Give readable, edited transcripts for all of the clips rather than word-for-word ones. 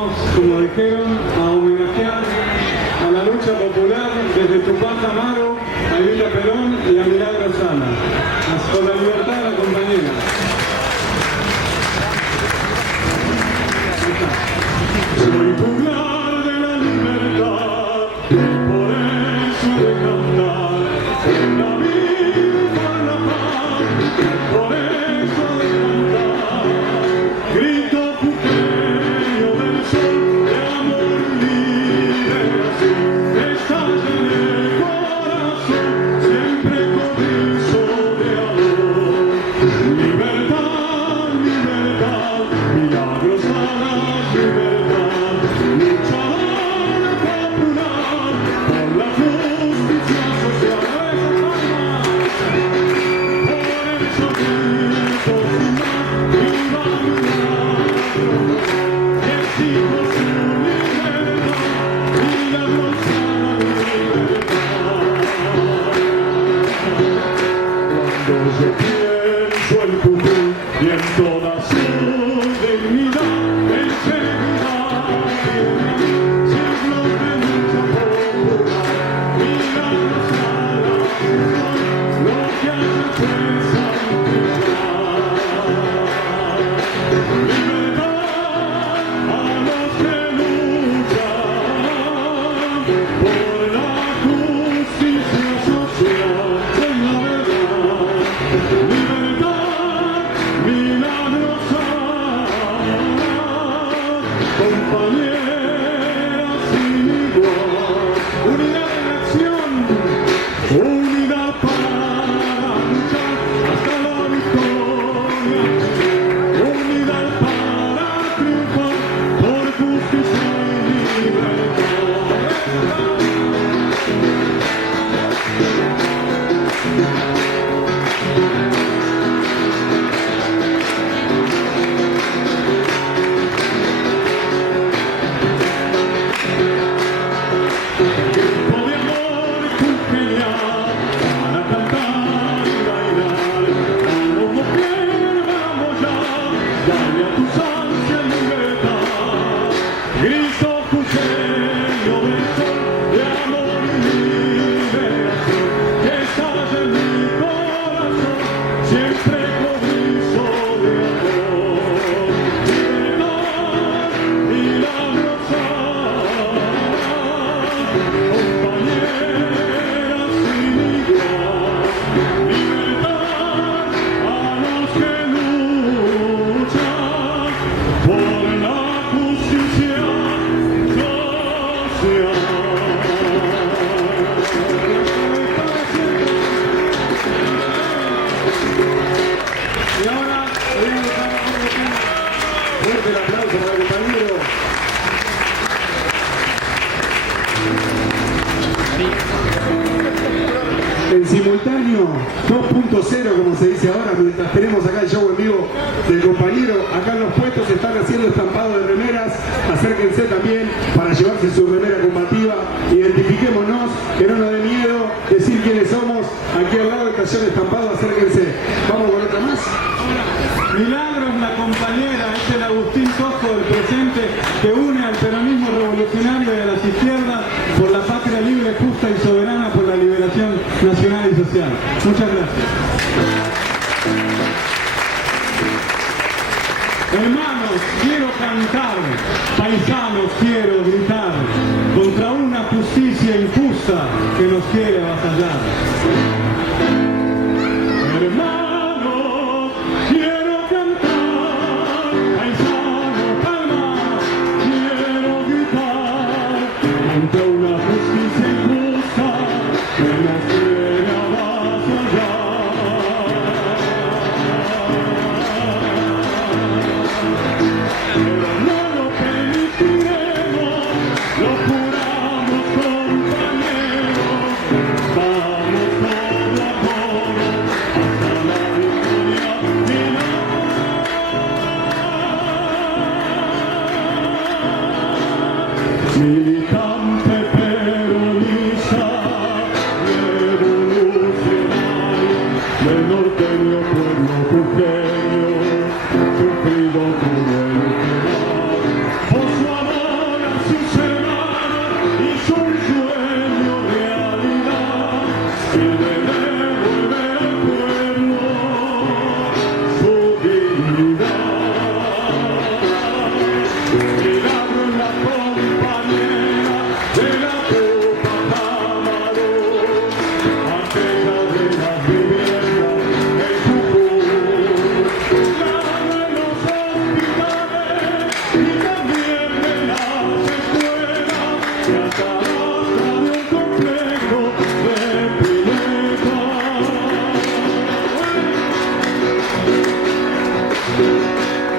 vamos, como dijeron, a homenajear a la lucha popular desde Tupac Amaru, a Evita Perón y a Milagro Sala. Por la libertad de la compañera. Soy juglar de la libertad, por eso he de cantar, en la vida para la paz, por eso he de cantar. Grito puqueño del sol, de amor y liberación, estalla en el corazón, siempre comienzo de amor. Libertad, libertad, milagros a la libertad, luchadora popular por la justicia social. Por eso grito sin más, viva Milagro, exijo su libertad, milagros a la libertad. Cuando yo pienso en Jujuy y en toda su dignidad, enseguida siglos de lucha popular, milagros a la ciudad, lo que hace fuerza impulsar. Libertad a los que luchan por la justicia social, en la verdad. Libertad, milagrosa, compañera sin igual. Unidad en acción, unidad para luchar hasta la victoria. Unidad para triunfar por justicia y libertad. Grito de amor puqueña, para cantar y bailar. Vamos mujer, vamos ya, dale a tus ansias libertad. Grito puqueño del sol, de amor y liberación, que estalla en mi corazón, siempre comienzo de amor. Libertad, milagrosa, compañera sin igual. Libertad a los que luchan por la justicia social. Y ahora voy a dejar fuerte el aplauso para el compañero. En simultáneo 2.0, como se dice ahora, mientras tenemos acá el show en vivo del compañero, acá en los puestos se están haciendo estampados de remeras. Acérquense también para llevarse su remera combativa. Identifiquémonos, que no nos dé miedo decir quiénes somos. Aquí al lado del taller de estampado, acérquense. Vamos con otra más. Milagros, la compañera, es el Agustín Cojo del presente, que une al peronismo revolucionario y a las izquierdas por la patria libre, justa y soberana, por la liberación nacional y social. Muchas gracias. Hermanos, quiero cantar, paisanos, quiero gritar, contra una justicia injusta que nos quiere avasallar. Hermanos, quiero cantar, paisanos, palmas, quiero gritar, contra una justicia injusta que nos quiere avasallar. Pero no lo permitiremos, lo juramos, compañeros. Vamos todo a coro hasta la victoria final. Militante peronista, revolucionario, del norteño pueblo jujeño, sufrido como el final, por su amor.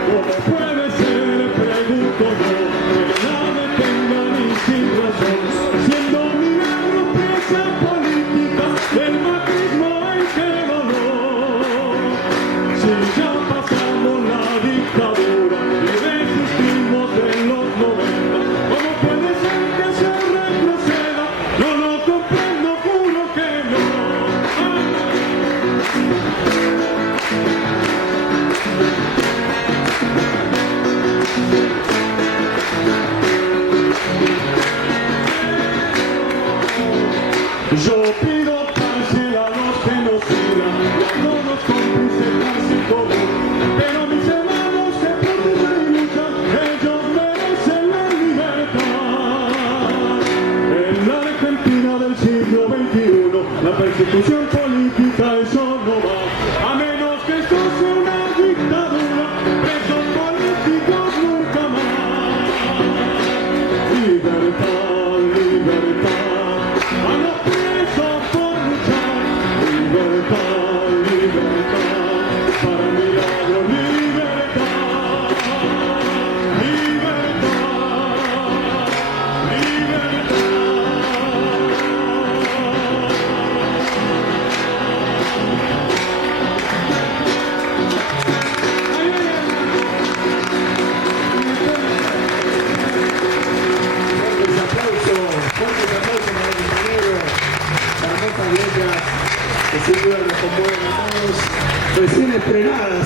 ¿Cómo puede ser, pregunto yo, que la detengan y sin razón, siendo milagro presa política del macrismo? ¡Ay, qué dolor! Si ya pasamos la dictadura y resistimos en los 90, ¿cómo puede ser que se retroceda? No lo comprendo, juro que no. Yo pido cárcel a los genocidas, a todos cómplices cárcel común, pero mis hermanos que protestan y luchan, ellos merecen la libertad. En la Argentina del siglo XXI, la persecución política, eso no va, a menos que esto sea una dictadura, presos políticos nunca más. Libertad, libertad. A los presos por luchar, libertad, libertad, para el milagro, libertad, libertad, Fuertes aplausos para el compañero, hermosas letras que sin duda nos conmueven a todos. Recién estrenadas,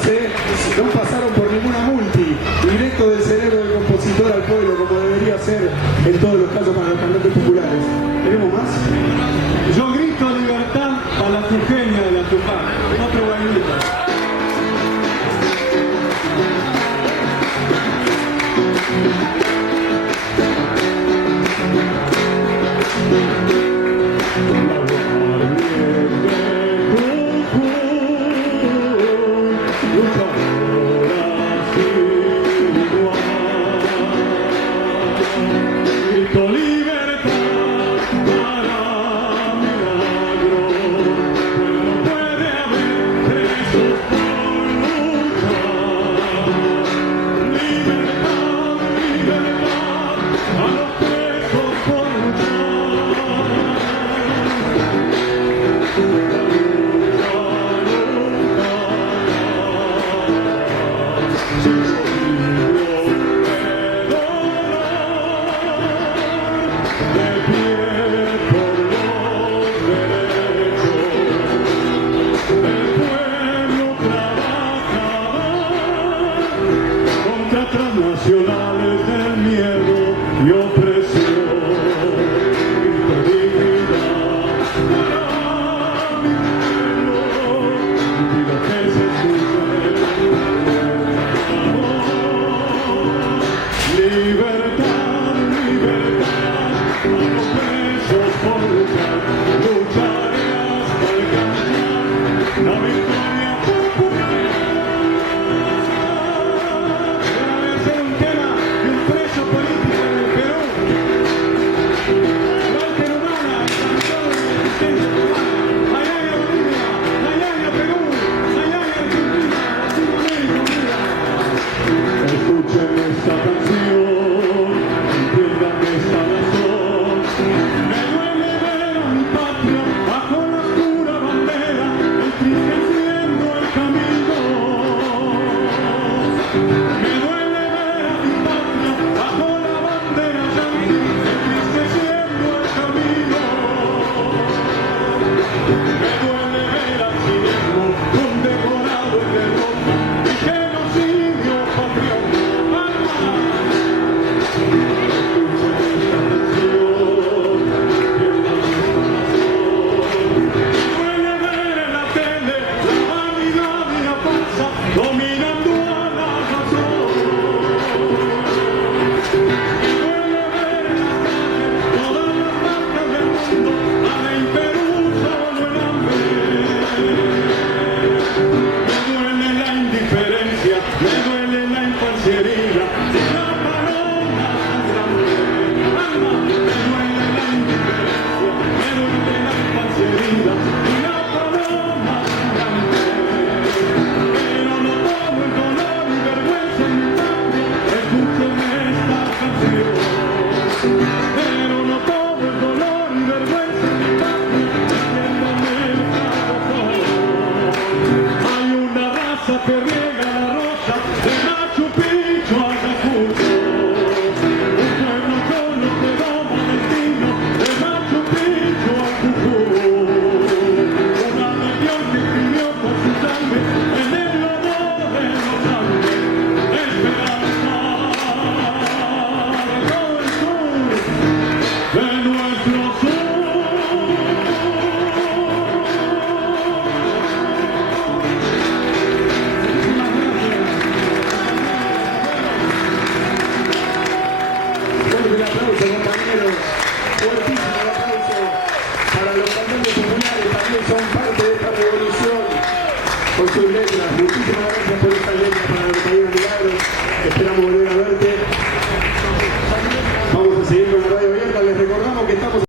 no pasaron por ninguna multi, directo del cerebro del compositor al pueblo, como debería ser en todos los casos para los cantantes populares. ¿Tenemos más? Yo grito libertad a la Eugenia de la Tupac, otro bailito. Grito libertad para milagro, pues no puede haber presos por luchar. Libertad, libertad a los presos por luchar. Transnacionales del miedo y opresión, grito dignidad para mi pueblo, y pido que se escuche libertad, libertad a los presos por luchar, lucharé hasta alcanzar la victoria popular. Escuchen esta canción, entiendan esta razón. Me duele ver a mi patria bajo la oscura bandera, entristeciendo el camino. Me duele ver a mi patria bajo la bandera yanqui, entristeciendo el camino. Me duele ver al cinismo condecorado en derrota y genocidio patriota. Duele ver en la tele la vanidad y la farsa dominando a la razón. Duele ver en la calle todas las marcas del mundo, Ana y Perú, solo el hambre. Me duele la indiferencia, me duele la infancia herida, la paloma sangrante. Alma, me duele la indiferencia, me duele la infancia herida, la paloma sangrante. Pero no tomo el dolor y son